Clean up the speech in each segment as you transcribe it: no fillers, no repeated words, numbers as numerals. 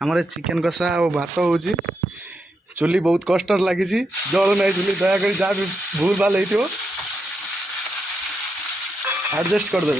आमर चिकेन कषा और भात हो चुली बहुत कष्ट लगी जल ना चुली दयाक जहाँ भी भूल भाल हो एडजस्ट करदे।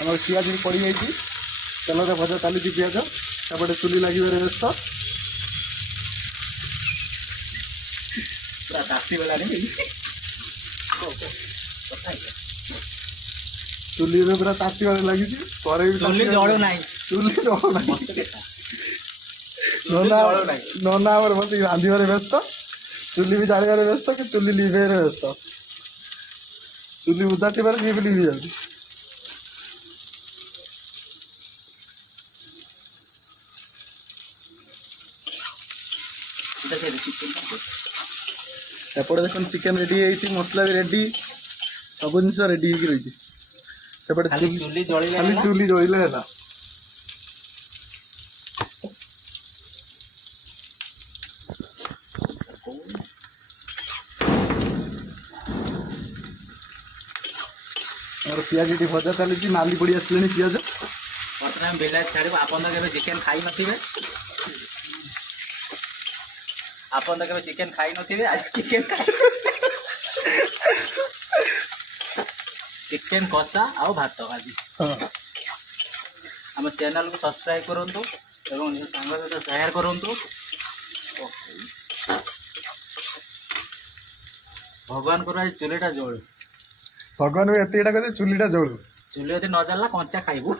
आम पिज भी पड़ जाइए तेल भजा चली पिज सेपटे चुली लगे व्यस्त पूरा ताती गलानी चुली में पूरा ताती वाले लगी चुली जड़ू ना चुली जड़ू ना नना बस रांधे व्यस्त चुली भी जाने व्यस्त कि चुली लिभे व्यस्त चुली उदा थी ये भी लिभि जाती। एपटे देख चिकेन रेडी है मसला भी रेडी सब जिन रेडी हो रही सेपटे खाली चुली जलिले है। और पिज ये भजा चली नाली पड़ी आसले पिज बर्तमान बेला छाड़ आपन तो चिकेन खाई नथिबे आपन तो चिकेन खाई नथिबे आज चिकेन चिकेन कषा आ भात आज आम चैनल को सब्सक्राइब करंतु एवं सांग सहित शेयर करंतु। भगवान को चुलीटा जलू भगवान भी एतटा कहते चुलीटा जलू चुली यदि न जलला कंचा खाइबू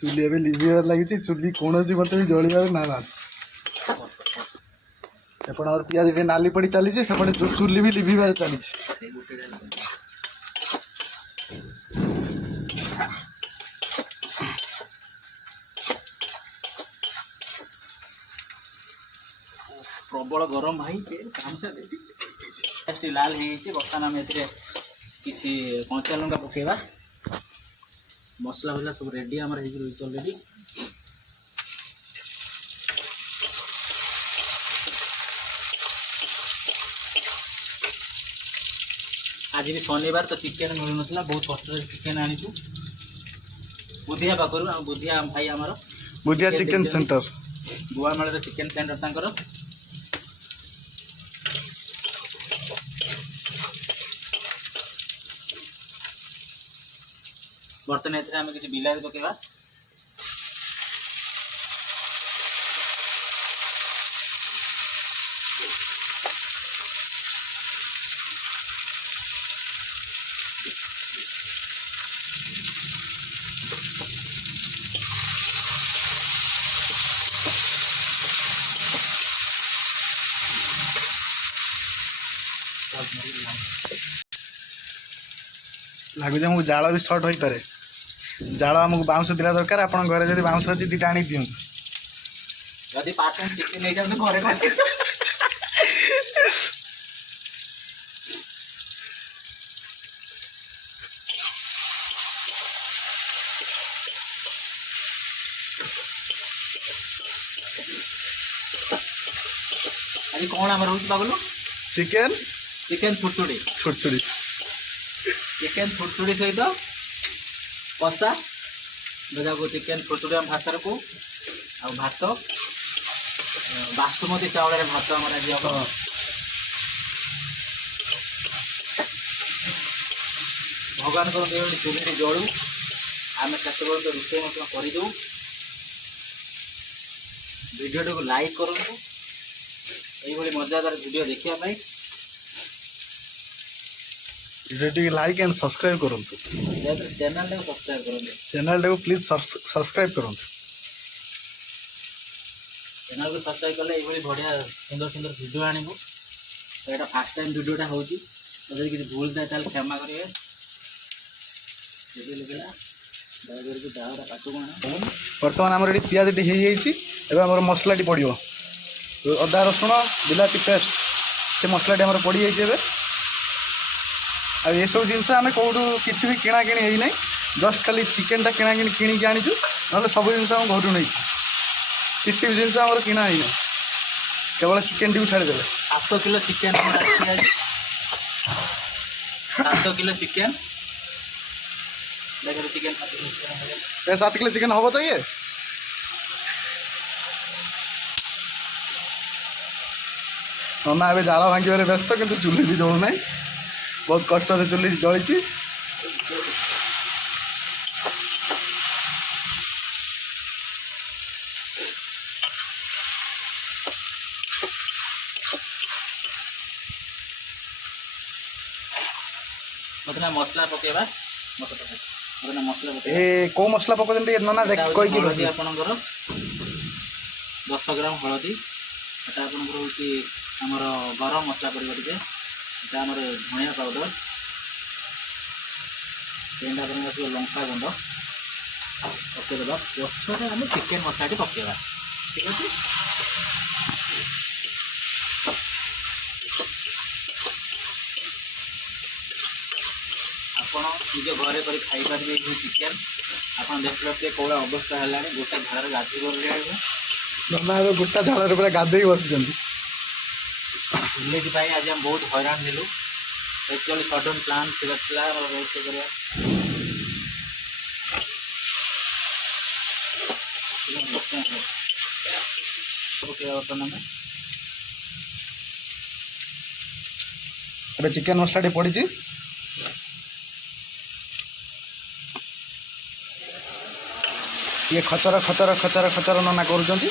चुली एवं लिभार लगी चुली कौन मत भी जलिबार ना नाच एपटे और पिज भी नाली पड़ी चली सेपटे चुली भी लिभार चली प्रबल गरम भाई लाल हो बर्तमान आम किसी कंचा लंका पकेबा मसला फसला सब रेडी आम रही अलरेडी आज भी शनिवार तो चिकेन मिलू ना बहुत कष्ट चिकेन आनीचु बुधिया पाखर बुधिया भाई आमर बुधिया चिकेन सेंटर गुआमाल चिकेन सेंटर तांकर बर्तमान एथरे आम किसी बिलाती पकेबा लगुच मुझे जाल भी सर्ट हो पारे जाल आमको बाउंस दिला दरकार आप घर जब बाउंस अच्छी दीटा आनी दिंतु जदि पार्ट चिकेन नहीं जाते घरे खाते अरे कौन आम रोज पागल चिकेन चिकेन छुटछुड़ी छुटछुड़ी चिकेन छुटछुड़ी सहित कषा भजा को चिकेन छुटछुड़ी आम भात को आ भात बासुमती चावल भात आम आज हम भगवान को चुली जलू आम शेष पर्यटन रोषे करदे भिडियो को लाइक करूँ ये मजादार वीडियो देखापी वीडियो लाइक एंड सब्सक्राइब करूँ चैनल को सब्सक्राइब करूँ चैनल को प्लीज सब्सक्राइब करूँ चैनल को सब्सक्राइब कले ये बढ़िया सुंदर सुंदर वीडियो आनबू तो यहाँ फास्ट टाइम वीडियोटा हो किसी भूल थाए ताल क्षमा करेंगे बर्तमान आम ये पिज हो आम मसलाटी पड़ो अदा रसुण बिलाती पेस्ट से मसलाटी आम पड़ जाइए ये सब जिनस आम कौटू किसी भी किणा कि जस्ट खाली चिकेनटा किणा कि आनीचु ना सब जिन घर नहीं କିଛି ବି ଜିନିଷ ଆମର କିଣା ହେଇନି, କେବଳ ଚିକେନଟିକୁ ଛାଡ଼ିଦେଲେ। 7 କିଲୋ ଚିକେନ ଆମର ଆସିଛି ଆଜି। 7 କିଲୋ ଚିକେନ। ଦେଖନ୍ତୁ ଚିକେନ 7 କିଲୋ ଚିକେନ ହବ ତ ଇଏ? ନନା ଏବେ ଜାଳ ଭାଙ୍ଗିବାରେ ବ୍ୟସ୍ତ, କିନ୍ତୁ ଚୁଲି ବି ଜଳୁନାହିଁ। ବହୁତ କଷ୍ଟରେ ଚୁଲି ଜଳିଛି। ମସଲା ପକେଇବା। ମସଲା ଏ କୋଉ ମସଲା ପକାଉଛନ୍ତି ନନା? କହିକି ହଳଦୀ ଆପଣଙ୍କର 10 ଗ୍ରାମ ହଳଦୀ। ଏଟା ଆପଣଙ୍କର ହେଉଛି ଆମର ଗରମ ମସଲା ପଡ଼ିବ ଟିକେ। ଏଟା ଆମର ଧନିଆ ପାଉଡ଼ର। ଏଇଟା ଆପଣଙ୍କ ଆସିବ ଲଙ୍କା ଗୁଣ୍ଡ ପକାଇଦେବା। ପଛରେ ଆମେ ଚିକେନ ମସଲାଟି ପକାଇବା। ଠିକ୍ ଅଛି। ଆପଣ ନିଜ ଘରେ କରି ଖାଇପାରିବେ ଏହି ଚିକେନ। ଆପଣ ଦେଖିପାରୁଥିବେ କେଉଁଭଳିଆ ଅବସ୍ଥା ହେଲାଣି। ଗୋଟେ ଝାଳରେ ଗାଧୋଇ ଗଲେଣି। ନନା ଏବେ ଗୋଟା ଝାଳରେ ପୁରା ଗାଧେଇ ବସିଛନ୍ତି। ଚୁଲି ପାଇଁ ଆଜି ଆମେ ବହୁତ ହଇରାଣ ହେଲୁ। ଆକ୍ଚୁଆଲି ସଡନ୍ ପ୍ଲାନ୍ ଥିଲା ରୋଷେଇ କରିବା। ଏବେ ଚିକେନ ମସଲାଟି ପଡ଼ିଛି। ଇଏ ଖଚର ଖଚର ଖଚର ଖଚର ନନା କରୁଛନ୍ତି।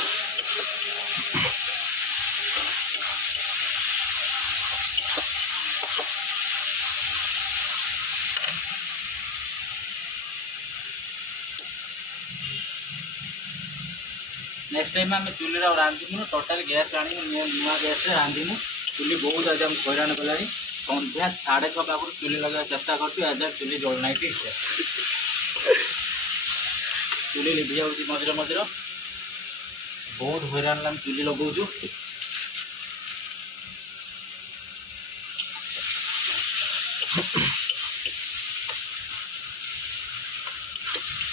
नेक्स्ट टाइम आम चुली रांधुनु। टोटाल गैस आनी नुआ गैस रांधुनु। चुली बहुत आज आम हैरान कला। सन्ध्या 6:30 पाखर चुली लगे चेष्टा कर आज चुली जलना। ठीक है, चुली लिभि जाऊँगी मझे मझे। बहुत हैरान आम चुली लगाऊँ।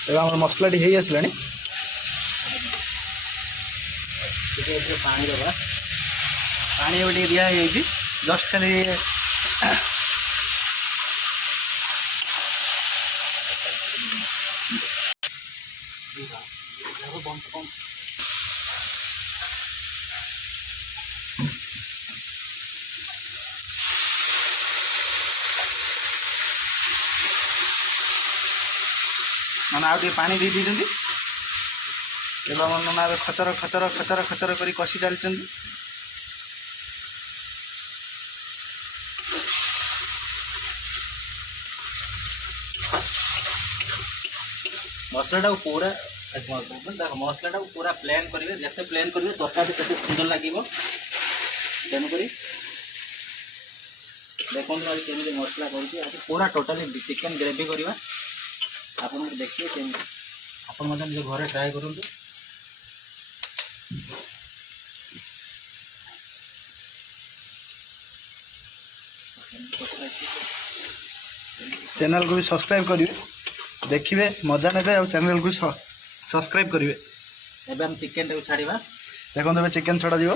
ଏବେ ଆମର ମସଲାଟି ହେଇ ଆସିଲାଣି। पानी दबा। पानी एवं दिया जस्ट खाली नना आउ पानी दे दीजिए। एवं नना खचर खचर खचर खचर कर कषि चलते। मसला पूरा देख मसला पूरा प्लेन करेंगे। जिते प्लेन करेंगे तरकारी से सुंदर लगे। तेणुक देखो आज केमी मसला कर पूरा टोटाली चिकेन ग्रेवी करवा। आप देखिए आप निज घर ट्राए करूँ। चैनल को भी सब्सक्राइब करेंगे, देखिए मजा ने और चैनल को सब्सक्राइब करेंगे। एबे हम चिकेन को छाड़ीबा। देखो तबे चिकेन छड़ा जीव।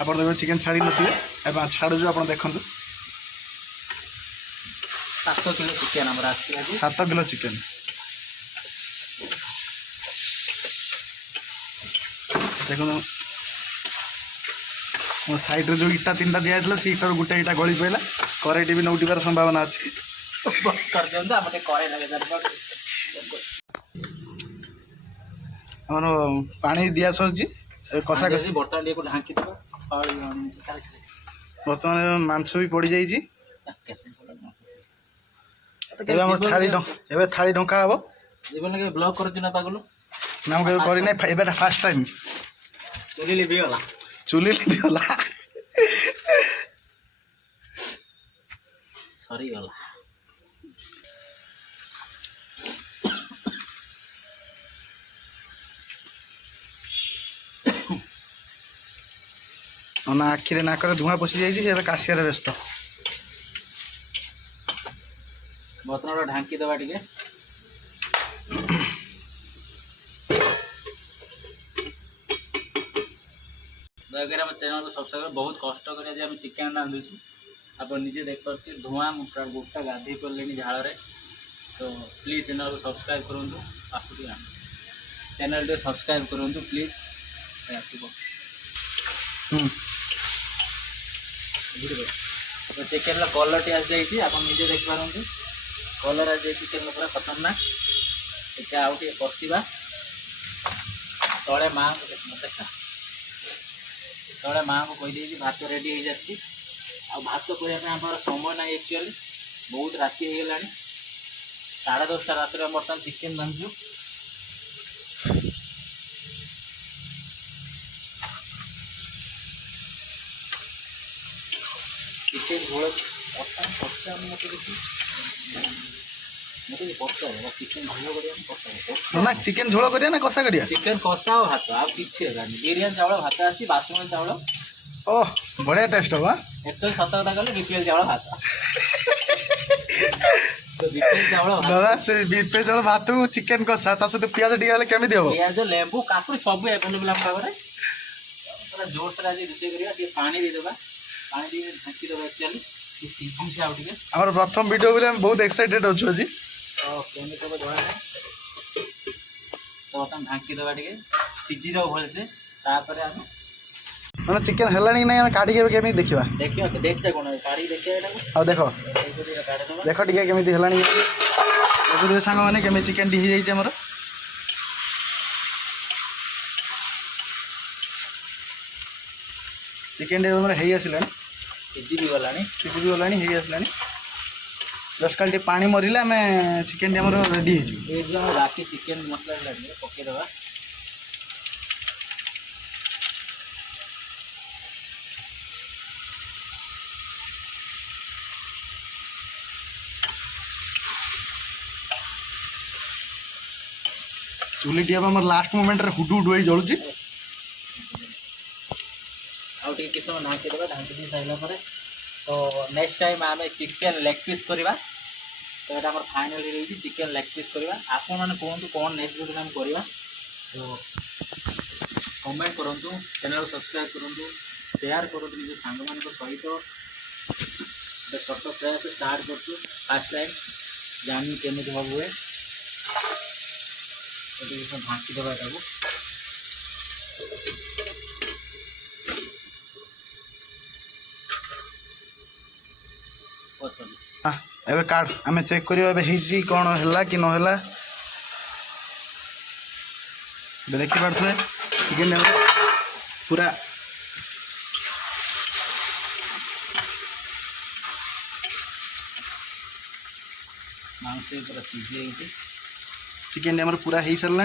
आप चिकेन छाड़ी नथिबे एबा छाड़ू जो आप देखो। 7 किलो चिकेन हमर आसी आज। 7 किलो चिकेन देखो। साइड रे जो इटा 3टा दिया था से इटार गोटे इटा गली पड़ा। करेटी भी नौटिबार संभावना अच्छी। आम पानी दिया सरजी कषा कषि बर्तमान मांस भी पड़ जाइए। थाली ढंका हम जीवन के ब्लॉग कर ना पागल ना करना फास्ट टाइम। चुली लिभिगला चुली लिभिगला सरीगला। ना आखिरे नाकर धुआं पशि जाइए। काशियार व्यस्त बर्तन ढांकी दबा टे। दयाकर आम चैनल को सब्सक्राइब बहुत कष्ट कर चिकेन रांधु आप निजे देख पारे धूआं मुठा गोटा गाधे पड़े झाड़ तो प्लीज चैनल को सब्सक्राइब करूँ आपको चैनल टे सब्सक्राइब करूँ प्लीज तो चिकेन कलर टी आस जाइए आप निजे देख पारती कलर आज चिकेन पूरा खतरनाक इटा आउ कषा तले माँ देखा तले माँ को कहीदे भात रेडी हो जाती आ भात करने समय ना एक्चुअली बहुत राति हो गला 10:30 रात बर्तमान चिकेन रांधु चिकेन झोल पचा मत देखिए मत पचा चिकेन झोल ना चिकेन झोल करिया ना कषा करिया चिकेन कषा और भात आ किसी बिरियानी चावल भात आसी बासमती चावल ओह बढ़िया टेस्ट होगा एक्चुअली सत कथा कहले बीपीएल चावल भात तो बीपीएल चावल भात दादा से बीपीएल चावल भात को चिकेन कषा ता सहित पियाज डी हेले केमिति हो पियाज लेंबू काकुड़ी सब अवेलेबल हम पाखरे पूरा जोर से आज रोषे करिया कि पानी दे देबा पानी दे ढांकी देबा एक्चुअली कि सीधम से आउट के हमर प्रथम वीडियो बोले हम बहुत एक्साइटेड होछु जी तो केमि तो जणा नहीं तो हम ढांकी देबा टिके सिजी जाओ भल से तापर हम माने चिकेन हेलानी नहीं हम काटी के केमिति देखिबा देखियो देखते कोन काटी देखियो एटा को आ देखो काटी देबा देखो टिके केमिति हेलानी देखो सांग माने केमिति चिकेन डी जाई हमर चिकेन डे हमर हेई आसिलानी सिजी भी गलानी हेई आसिलानी जस्ट काल पानी मरिला हमें चिकेन डे हमर रेडी हे ये जो बाकी चिकेन मसला लगे पके देबा चूली टी हमर लास्ट मोमेंट रे हुडु हुडु जळुची आउ टिके समय ढांकी देबा ढांकी दी साइला परे तो नेक्स्ट टाइम आम चिकेन लेग पीस करवा तो ये फाइनल रही चिकेन लेग पीस करवा आप मैंने कहतु कौन नेक्स्ट वीडियो आम करवा तो कमेंट करूँ चैनल सब्सक्राइब करूँ शेयर करूँ निज सांग मान सहित छोट प्रयास स्टार्ट कर फास्ट टाइम जानी केमी हम हुए तो ढांकी देवा को एबे कार्ड आमे चेक करियो एबे हिजी कोन हला कि न हला बे देखि पड़थले चिकेन पूरा मांस पूरा सीझे चिकेन हमर पूरा हेई सरला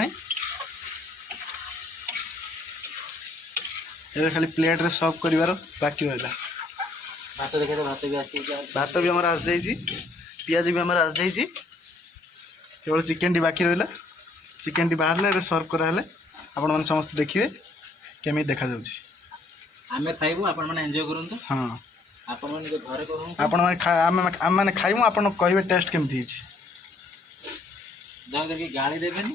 एबे खाली प्लेट रे सर्व करिवार बाकी रहला भात देखे तो भात भी आसी भात भी हमारा आस जाइए पियाज भी हमारा आस जाइए केवल चिकेन टी बाकी रहा चिकेन टी बाहर सर्व कराले आपण मैंने समस्त देखिए केमी देखा जाउची आमे खाइबु आपण माने एन्जॉय करंतु हां आपण माने घरे करू आपण माने आम माने खाइमु आपण कहबे टेस्ट केमथि हिची जहाँ करके गाड़ी देबेनी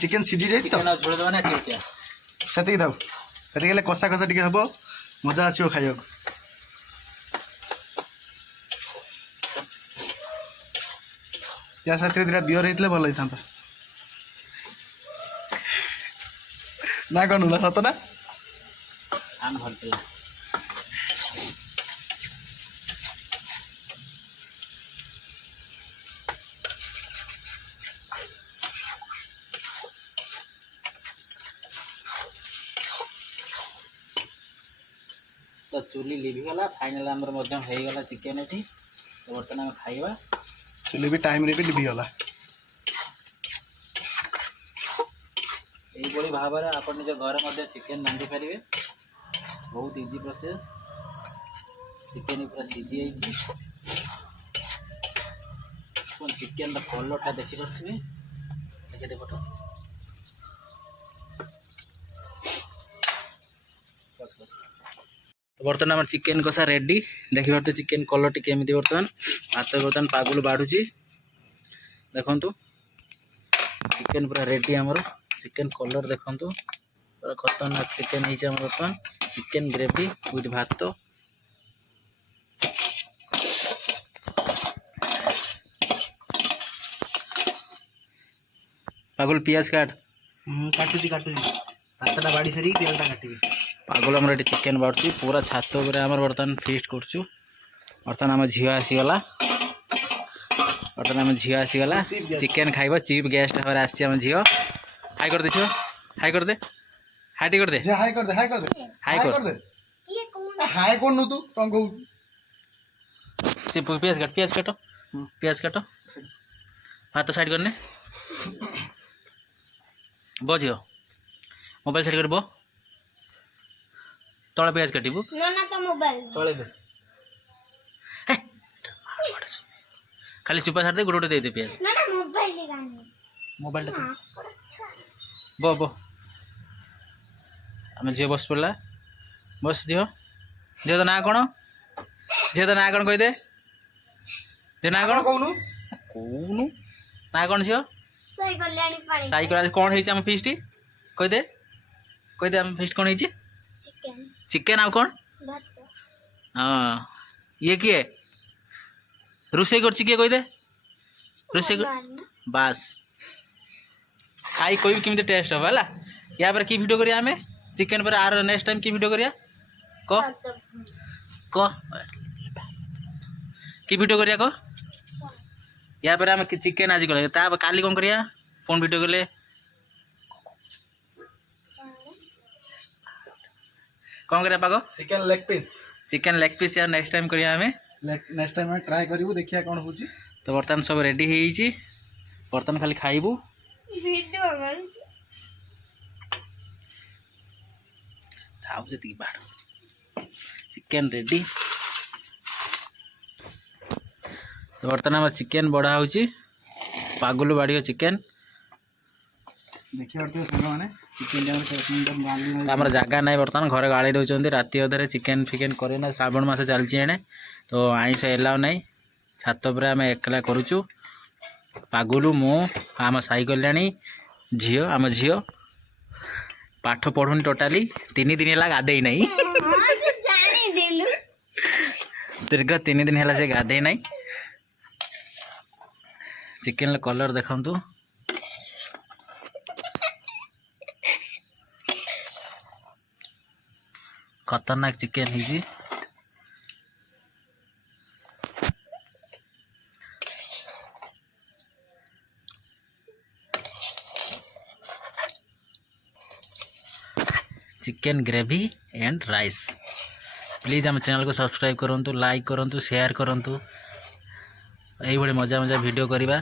चिकेन सीझी जाई तो चिकेन छोड़ देबा ना क्या सेति दाउ सेति गेले कसा कसा टिके हबो मजा आसीओ खाइयो या साथी दिरा बियर हेतले भल होइथांता ना कोनु ना सत ना आम भल पे तो चूली लिभिगला फाइनल आमर मध्यम हो गला चिकेन एठी तो बर्तमान आम खाइबा चुली भी टाइम रे भी लिभिगला यही भाव में आप निज घर में चिकेन रांधि पारे बहुत इजी प्रोसेस चिकेन पूरा सीझी चिकेन कलरटा देखिपे देखिए पट बर्तमान आम चिकेन कषा रेडी देखी पारे चिकेन कलर टी केमी बर्तमान भात बर्तमान पागुल बाढ़ुची देखु चिकेन पूरा रेडी आमर चिकेन कलर देखु पूरा खतरनाक चिकेन है बर्तमान चिकेन ग्रेवी विथ भात पागुल पियाज काट काटुची भातटा बाड़ी सारी पियाजटा काटि पागल आमर ये चिकेन बाढ़ुची पूरा छात उपर आम बर्तमान फिस्ट करछु बर्तमान आम झील आसीगला बर्तमान आम झील आसीगला चिकेन खाइब चीफ गेस्ट भाव आम झील हाई कर दे छो हाई कर दे हाई कर दे हाई कर दे हाई कर दे हाई कर दे हाई कोन तू कौन कहू प्याज काटो भात साइड करने बो झील मोबाइल साइड कर बो तले प्याज काटबू चले दे खाली चुपा छाड़ दे गोटे गोटे दे दे प्याज मोबाइल बो बो आम झील बस पड़ा बस झील झील तो ना कौन झील तो ना कौन कहीदे झील ना कौन कहूनु कौन ना कौन झील साइकिल कौन है फिस्ट कहीदे आम फिस्ट कौन है चिकेन आउ कौन हाँ ये किए रोसे कर कहीदे रोसे बास खाई कोई केमी टेस्ट हम है या पर की वीडियो करिया हमें चिकेन पर आर नेक्स्ट टाइम की वीडियो करिया कह कह की वीडियो करिया कह या पर आम चिकेन आज कल काली कौन करिया फोन वीडियो कले कौन करिया पागो चिकेन लेग पीस यार नेक्स्ट टाइम करिया हमें नेक्स्ट टाइम हम ट्राई करिवु देखिया कोन होची तो बर्तमान सब रेडी होईची बर्तमान खाली खाइबू वीडियो कर थाउ जति बाड़ चिकेन रेडी तो बर्तमान हम चिकेन बड़ा होची पागुल बाड़ियो चिकेन देखिया तो संग माने चिकेन हमर सुंदर गाली आमर जगह ना बर्तमान घरे गाड़ी दौरान राति अधे चिकेन फिकेन करे ना श्रावण मास चलती एने तो आईस एलाउ ना छात पर आम एकला करुचु पागुलू मु आम साई कल्याणी झील आम झील पाठ पढ़ुनी टोटाली 3 दिन है गाधे ना दीर्घ 3 दिन है से गाधे ना चिकेन कलर देखु खतरनाक चिकेन है chicken gravy and rice please आम चैनल को सब्सक्राइब करूँ लाइक करूँ शेयर करूँ यही मजा मजा वीडियो करवा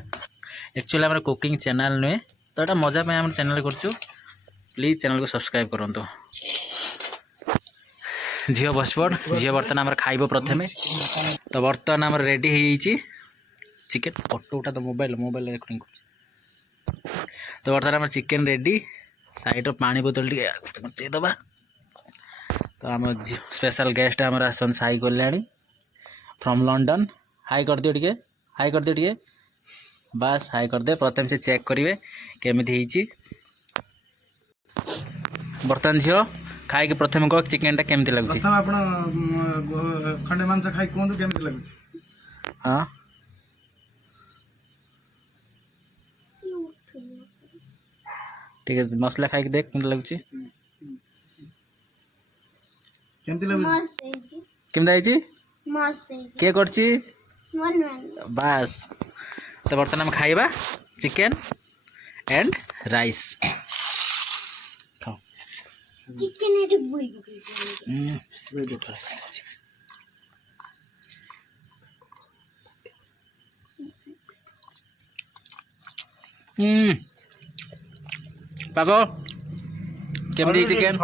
एक्चुअली आम कुकिंग चैनल नुहे तो यहाँ मजा पे आम चैनल करूँ प्लीज चैनल को सब्सक्राइब करूँ झील बसपड़ झील बर्तमान आम खाइब प्रथमे तो बर्तमान आम रेडी हो चिकेन फोटो उठा तो मोबाइल मोबाइल रेकर्डिंग कर तो बर्तमान आम चिकेन रेडी साइड पानी बोतल टे दबा तो आम स्पेशल गेस्ट आम आसन Sai Kalyani from London high कर दियो टिके हाई कर दियो टिके बस हाई कर दे प्रथम से चेक करेंगे केमी बर्तमान झील खाई प्रथम कह चिकेन टा केमती लगुच प्रथम आपण खंडे मांस खाई कोंदु केमती लगुच हाँ ठीक है मसला खाई देख केमती लगुच केमती लगुच मस्त है जी केमती आइची मस्त है के करची मन मन बस तो बर्तमान हम खाइबा चिकेन एंड राइस खाओ चिकन है बुई पागो केमती चिकेन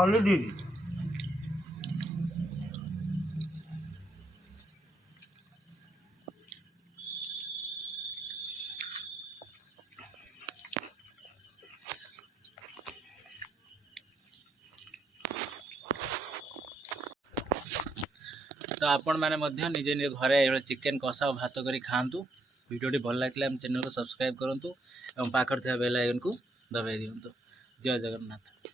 तो आपण मैंने निजे निजे घरे ये चिकेन कषा और भात करी खातु। वीडियोटी भल लगे चैनल को सब्सक्राइब करूँ और पाखर थे बेल आइकन को दबाई दिंतु। जय जगन्नाथ।